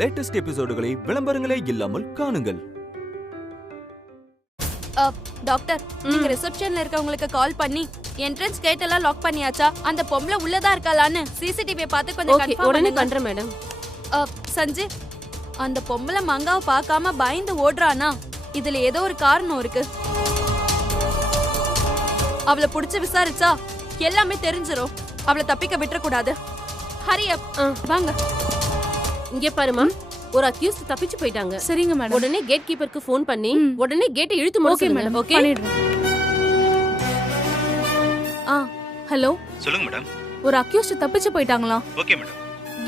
Latest எபிசோடுகளை விளம்பரங்களே இல்லாமல் காணுங்கள். Doctor, நீங்க ரிசப்ஷன்ல இருக்கவங்களுக்கு கால் பண்ணி என்ட்ரன்ஸ் கேட் எல்லாம் லாக் பண்ணியாச்சா? அந்த பொம்பளை உள்ளதா இருக்காளான்னு சிசிடிவியை பார்த்து கொஞ்சம் கன்ஃபார்ம் உடனே பண்றேன் மேடம். சஞ்சய், அந்த பொம்பளை மங்காவை பார்க்காம பயந்து ஓடுறானா? இதுல ஏதோ ஒரு காரணம் இருக்கு. அவளை புடிச்சு விசாரிச்சா எல்லாமே தெரிஞ்சிரும். அவளை தப்பிக்க விட்டுற கூடாது. ஹரி அப், வாங்க. இங்க பாருமா, ஒரு அக்யூஸ்ட் தப்பிச்சு போயிட்டாங்க. சரிங்க மேடம். உடனே கேட் கீப்பருக்கு ஃபோன் பண்ணி உடனே கேட்டை இழுத்து முடிச்சு மேடம். ஓகே, ஹலோ, சொல்லுங்க மேடம். ஒரு அக்யூஸ்ட் தப்பிச்சு போயிட்டாங்களா? Okay madam.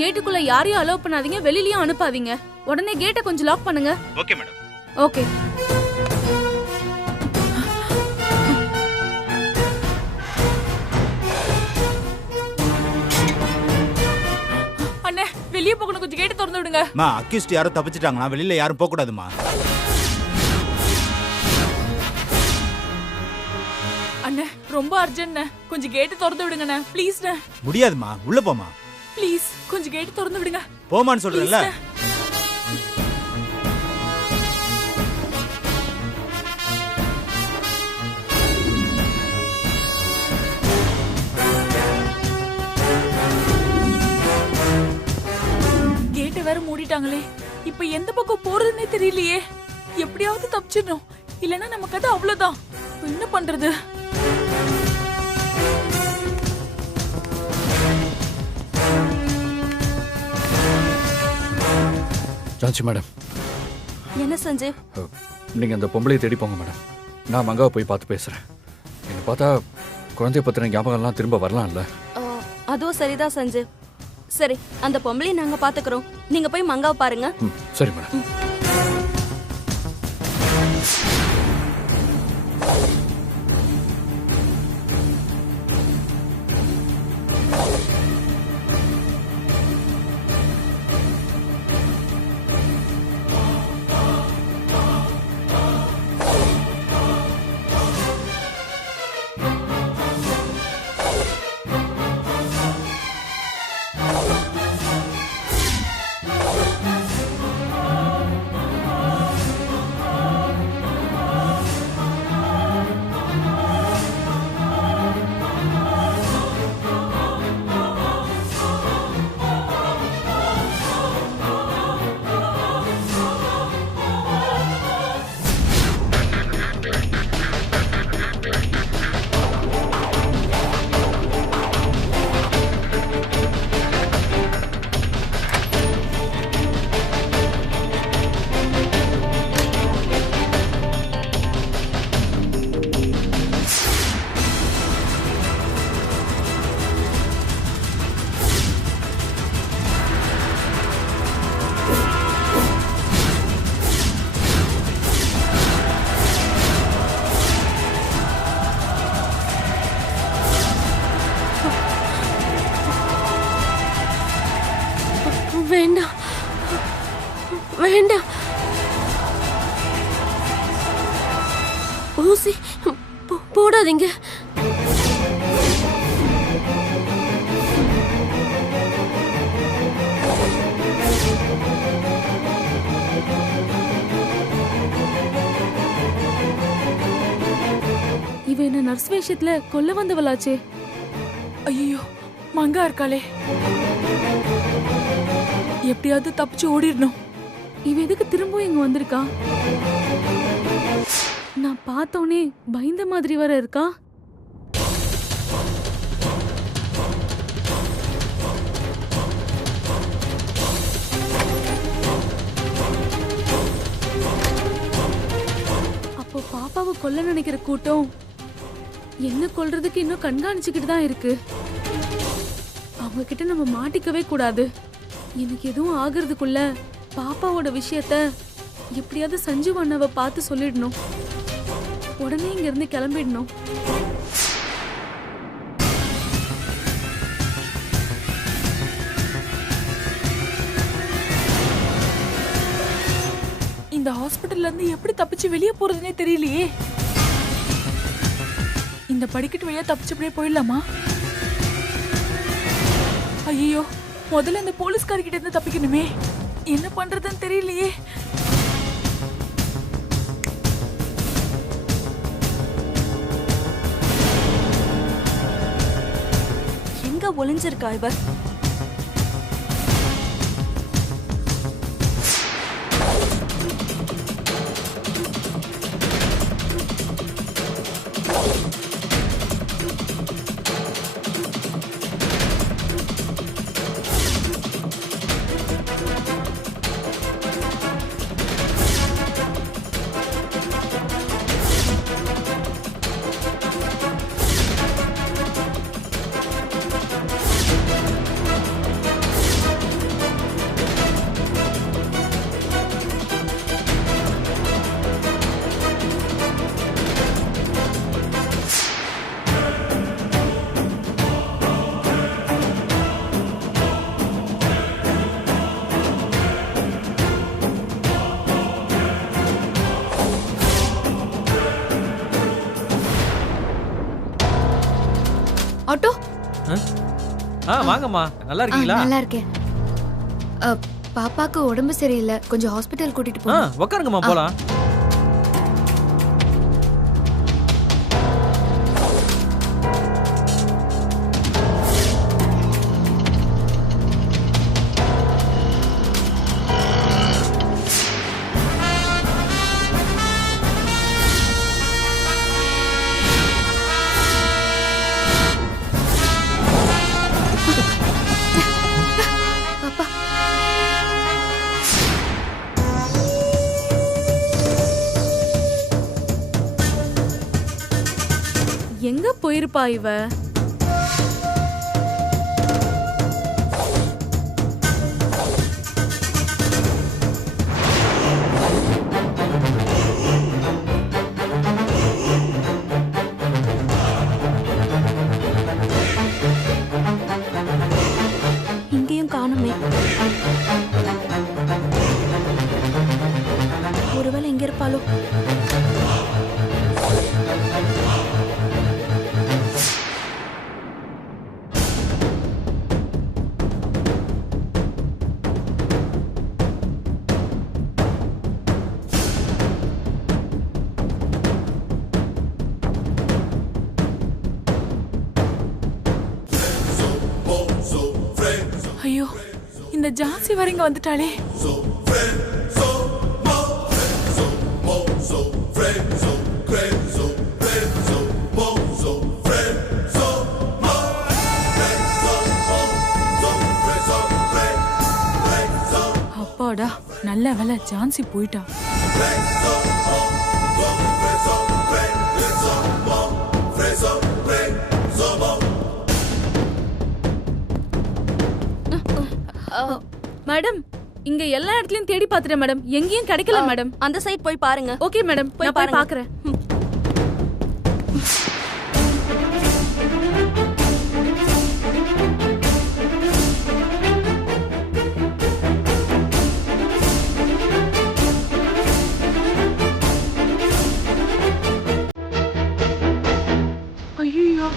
கேட்டுக்குள்ள யாரையும் அலோவ் பண்ணாதீங்க, வெளியிலயும் அனுப்பாதீங்க. உடனே கேட்டை கொஞ்சம் லாக் பண்ணுங்க. Okay madam. ஓகே. அண்ணே, வெளியே போகணும், கொஞ்சம் கேட்டு திறந்து விடுங்க. மா, அக்யூஸ்ட் யாரும் தப்பிச்சிட்டாங்களா? வெளியில யாரும் போக கூடாதுமா. அண்ணே, ரொம்ப அர்ஜென்ட்ண்ணே, கொஞ்சம் கேட்டு திறந்து விடுங்கண்ணே, ப்ளீஸ்ண்ணே. முடியாதுமா, உள்ள போமா. ப்ளீஸ் கொஞ்சம் கேட்டு திறந்து விடுங்க. போமான்னு சொல்றேன்ல. கேட்டை வேற மூடிட்டாங்களே, இப்ப எந்த பக்கம் போறதுன்னே தெரியலையே. எப்படியாவது தப்பிச்சிடணும், இல்லைன்னா நமக்கு அது அவ்வளவுதான். என்ன பண்றது? ஜான்சி மேடம், என்ன சஞ்சய்? நீங்க அந்த பொம்பளையை தேடி போங்க மேடம். நான் மங்காவை போய் பார்த்து பேசுறேன். என்ன பார்த்தா குழந்தைய பத்தின ஞாபகம்லாம் திரும்ப வரலாம்ல. அதுவும் சரிதான் சஞ்சய். சரி, அந்த பொம்பளையை நாங்க பாத்துக்கிறோம். நீங்க போய் மங்காவை பாருங்க. சரி மேடம். வேண்டாம் வேண்டாம், ஊசி போடாதீங்க. இவ என்ன நர்ஸ் வேஷத்துல கொல்ல வந்தவளாச்சே. ஐயோ, மங்கா இருக்காளே. எப்படியாவது தப்பிச்சு ஓடிடணும். இவ எதுக்கு திரும்பவும் இங்க வந்திருக்கா? நான் பார்த்தோனே பயந்த மாதிரி வர இருக்கா. அப்போ பாப்பாவை கொல்ல நினைக்கிற கூட்டம் என்ன கொல்றதுக்கு இன்னும் கண்காணிச்சுக்கிட்டு தான் இருக்கு. அவங்க கிட்ட நம்ம மாட்டிக்கவே கூடாது. எனக்கு எதுவும் ஆகுறதுக்குள்ள பாப்பாவோட விஷயத்த எப்படியாவது சஞ்சு அண்ணாவை பார்த்து சொல்லிடணும். உடனே இங்க இருந்து கிளம்பிடணும். இந்த ஹாஸ்பிடல்ல இருந்து எப்படி தப்பிச்சு வெளியே போறதுன்னே தெரியலையே. இந்த படிக்கட்டு வழியா தப்பிச்சபடியே போயிடலாமா? ஐயோ, முதல்ல இந்த போலீஸ்காரர்கிட்ட இருந்து தப்பிக்கணுமே. என்ன பண்றதுன்னு தெரியலையே. எங்க ஒளிஞ்சிருக்கா இவ? ஆட்டோ வாங்கம்மா, நல்லா இருக்கீங்களா? நல்லா இருக்கேன். பாப்பாக்கு உடம்பு சரியில்லை, கொஞ்சம் ஹாஸ்பிட்டல் கூட்டிட்டு போ. உட்காருங்கம்மா, போலாம். எங்க போயிருப்பா இவ? இங்கேயும் காணுமே. ஒருவேளை எங்க இருப்பாளோ? ஐயோ, இந்த ஜான்சி வரங்க வந்துட்டாளே. அப்பாடா, நல்ல வேலை ஜான்சி போயிட்டா. மேடம், இங்க எல்லா இடத்துலயும் தேடி பாத்துட்டேன் மேடம், எங்கேயும் கிடைக்கல மேடம். அந்த சைடு போய் பாருங்க. ஓகே மேடம், போய் நான் போய் பாருங்க. பாக்குறேன். ஐயோ,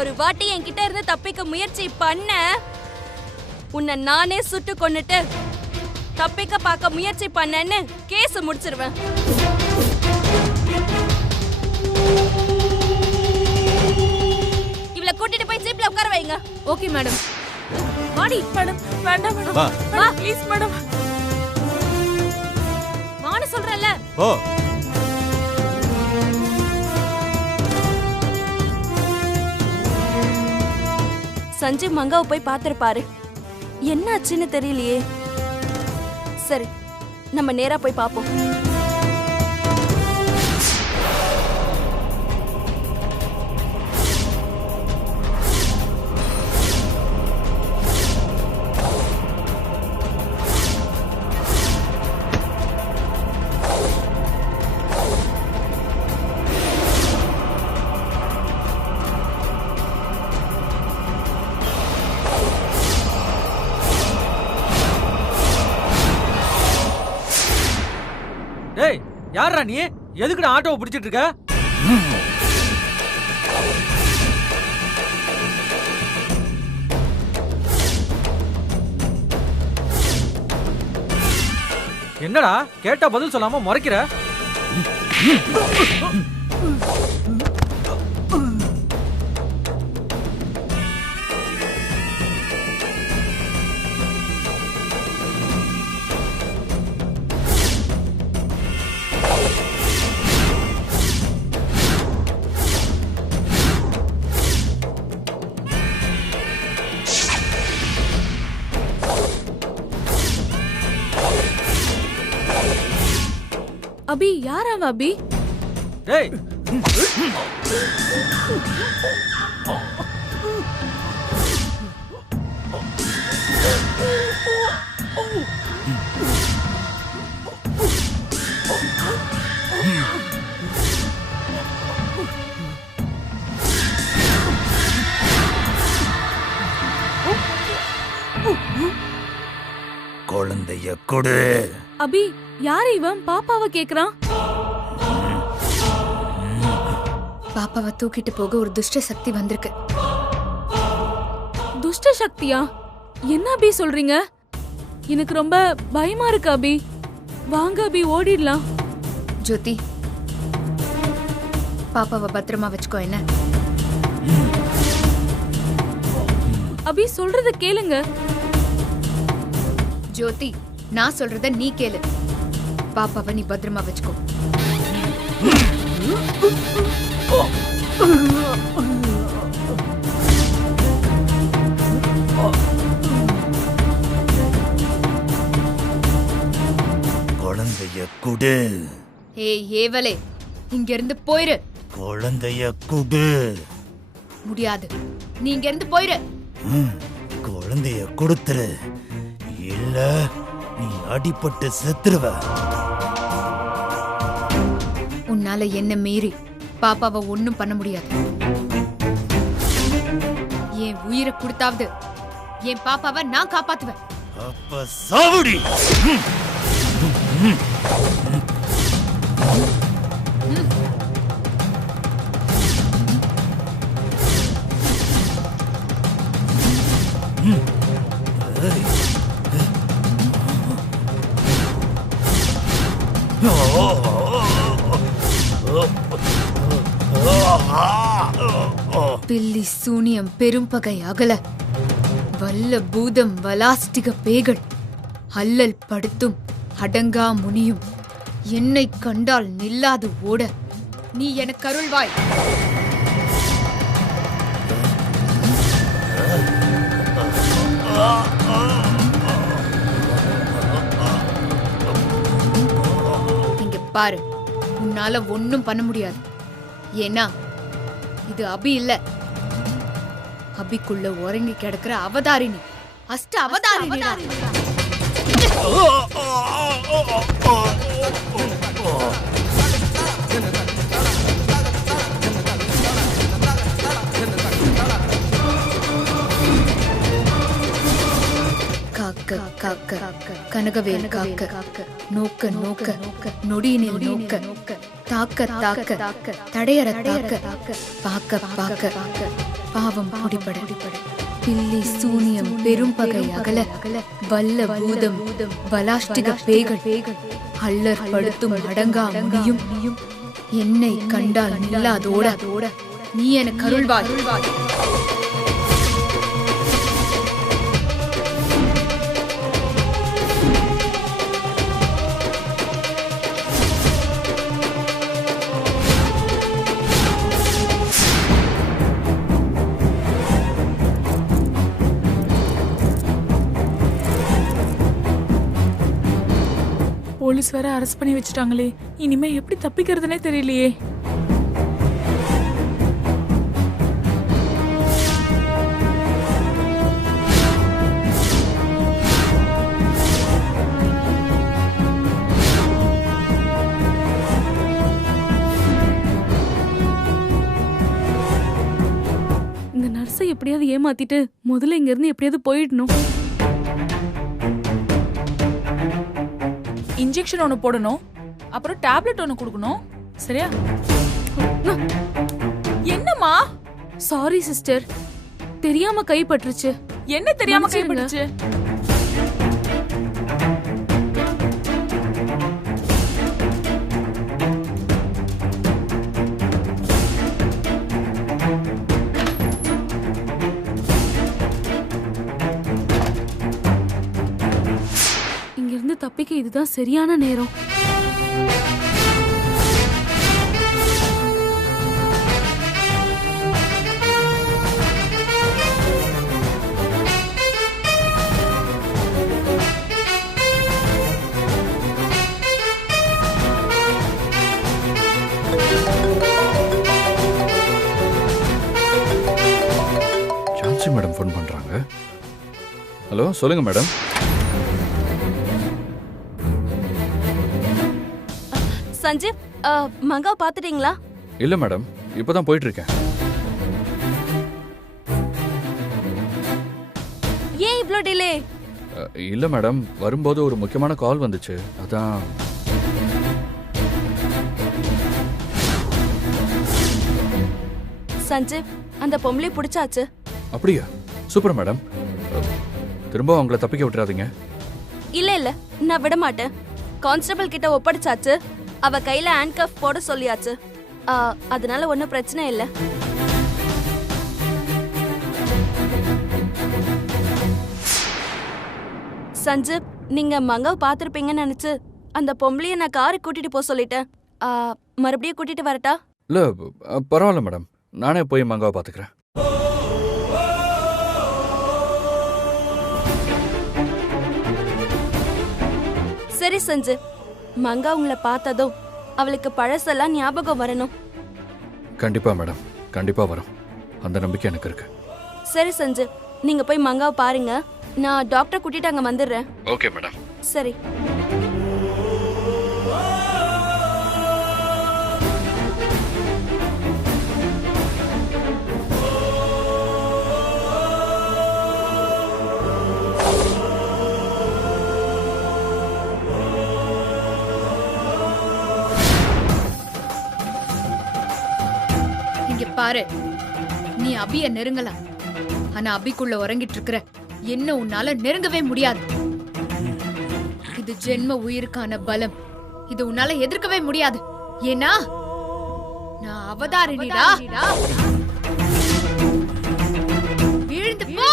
இன்னொரு வாட்டி என்கிட்ட இருந்து தப்பிக்க முயற்சி பண்ண உன்னை நானே சுட்டு கொன்னுட்டு தப்பிக்க பார்க்க முயற்சி பண்ணேன்னு கேஸ் முடிச்சிருவேன். இவளை கூட்டிட்டு போய் ஜீப்ல உட்கார வைங்க. Okay madam. வாடி மேடம். வேண்டாம் மேடம். வா ப்ளீஸ் மேடம். வான்னு சொல்றல. ஓ சஞ்சீவ் மங்காவை போய் பாத்துருப்பாரு. என்ன ஆச்சுன்னு தெரியலையே. சரி, நம்ம நேரா போய் பாப்போம். டேய், யாரா நீ? எதுக்குடா ஆட்டோவை பிடிச்சிட்டு இருக்க? என்னடா கேட்டா பதில் சொல்லாம முறைக்கிற? அபி, யார் அவ அபி? டேய், குழந்தைய கொடு. அபி, யார் இவன்? பாப்பாவை கேக்குறான். பாப்பாவை தூக்கிட்டு போக ஒரு துஷ்ட சக்தி வந்திருக்கு. துஷ்ட சக்தியா? என்ன அபி சொல்றீங்க? எனக்கு ரொம்ப பயமா இருக்கு அபி. வாங்க அபி, ஓடிடலாம். ஜோதி, பாப்பாவை பத்திரமா வச்சுக்கோ. என்ன அபி, சொல்றத கேளுங்க. ஜோதி, நான் சொல்றத நீ கேளு. பாப்பாவை நீ பத்திரமா வச்சுக்கோ. குழந்தைய கொடு. ஏய் ஏவலே, இங்க இருந்து போயிரு. குழந்தைய கொடு. முடியாது, நீ இங்க இருந்து போயிரு. குழந்தைய கொடுத்துரு, இல்ல நீ அடிபட்டு செத்துருவ. உன்னால என்ன மீறி பாப்பாவை ஒண்ணும் பண்ண முடியாது. என் உயிரை கொடுத்தாவது என் பாப்பாவை நான் காப்பாத்துவேன். அப்ப சாவுடி. பில்லி சூனியம் பெரும்பகை அகல, வல்ல பூதம் வலாஸ்டிக பேகள் அல்லல் படுத்தும் அடங்கா முனியும் என்னை கண்டால் நில்லாது ஓட நீ எனக்கு அருள்வாய். இங்க பாரு, உன்னால ஒண்ணும் பண்ண முடியாது. ஏன்னா இது அபி இல்ல, அபிக்குள்ள உறங்கி கிடக்கிற அவதாரிணி, அஷ்ட அவதாரிணி. காக்க காக்க கனகவேல் காக்க, நோக்க நோக்க நொடியினில் நோக்க, தாக்க தாக்க தடையற தாக்க, பாக்க பாக்க பாவம் பிடிபட பில்லி சூனியம் பெரும் பகை அகல வல்ல பூதம் பலாஷ்டிக பேய்கள் அல்லற் படுத்தும் அடங்கா முடியும் என்னை கண்டால் நில்லாதோட நீ எனக்கு அருள்வாய். போலீஸ் வேற அரெஸ்ட் பண்ணி வச்சுட்டாங்களே, இனிமே எப்படி தப்பிக்கிறதுனே தெரியலையே. இந்த நர்ஸை எப்படியாவது ஏமாத்திட்டு முதல்ல இங்க இருந்து எப்படியாவது போயிடணும். இன்ஜெக்ஷன் ஒன்று போடணும், அப்புறம் டேப்லெட் ஒன்று கொடுக்கணும். சரியா? என்னம்மா? சாரி சிஸ்டர், தெரியாம கைப்பற்றுச்சு. என்ன தெரியாம கைப்பற்றுச்சு? இங்க இருந்து தப்பிக்க இதுதான் சரியான நேரம். ஜான்சி மேடம் ஃபோன் பண்றாங்க. ஹலோ, சொல்லுங்க மேடம். சஞ்சீவ், மங்காவை பாத்துட்டீங்களா? இல்ல மேடம், இப்பதான் போயிட்டு இருக்கேன். ஏன் இவ்ளோ டிலே? இல்ல மேடம், வரும்போது ஒரு முக்கியமான கால் வந்துச்சு, அதான். சஞ்சீவ், அந்த பொம்பளை பிடிச்சாச்சு. அப்படியா? Super madam. திரும்ப அவங்கள தப்பிக்க விட்டுறாதீங்க. இல்ல இல்ல, நான் விட மாட்டேன். கான்ஸ்டபிள் கிட்ட ஒப்படைச்சாச்சு. அவ கையில ஹேண்ட்கஃப் போட சொல்லியாச்சு. அதனால ஒன்னும் பிரச்சனை இல்ல. சஞ்சீவ், நீங்க மங்காவை பாத்திருப்பீங்கன்னு நினைச்சு அந்த பொம்பளைய நான் காரை கூட்டிட்டு போக சொல்லிட்டேன். மறுபடியும் கூட்டிட்டு வரட்டா? இல்ல, பரவாயில்ல மேடம், நானே போய் மங்காவை பாத்துக்கிறேன். சரி சஞ்சீவ், மங்கா உங்களை பார்த்ததும் அவளுக்கு பழசெல்லாம் ஞாபகம் வரணும். கண்டிப்பா மேடம், கண்டிப்பா வரும். அந்த நம்பிக்கை எனக்கு இருக்கு. சரி சஞ்சீவ், நீங்க போய் மங்காவை பாருங்க. நான் டாக்டர் கூட்டிட்டு அங்க வந்துடுறேன். Okay madam. சரி. பாரு, நீ அபிய நெருங்கலாம், ஆனா அபிக்குள்ள உறங்கிட்டு இருக்கிற என்ன உன்னால நெருங்கவே முடியாது. இது ஜென்ம உயிருக்கான பலம். இது உன்னால எதிர்க்கவே முடியாது. ஏன்னா நான் அவதாரினிடா. வீழ்ந்து போ.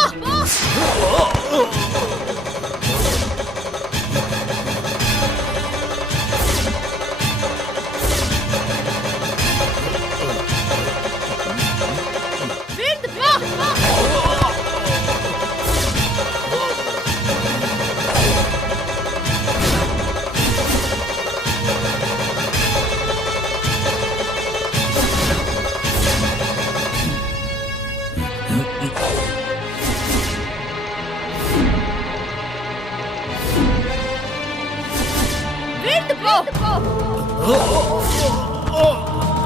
Oh!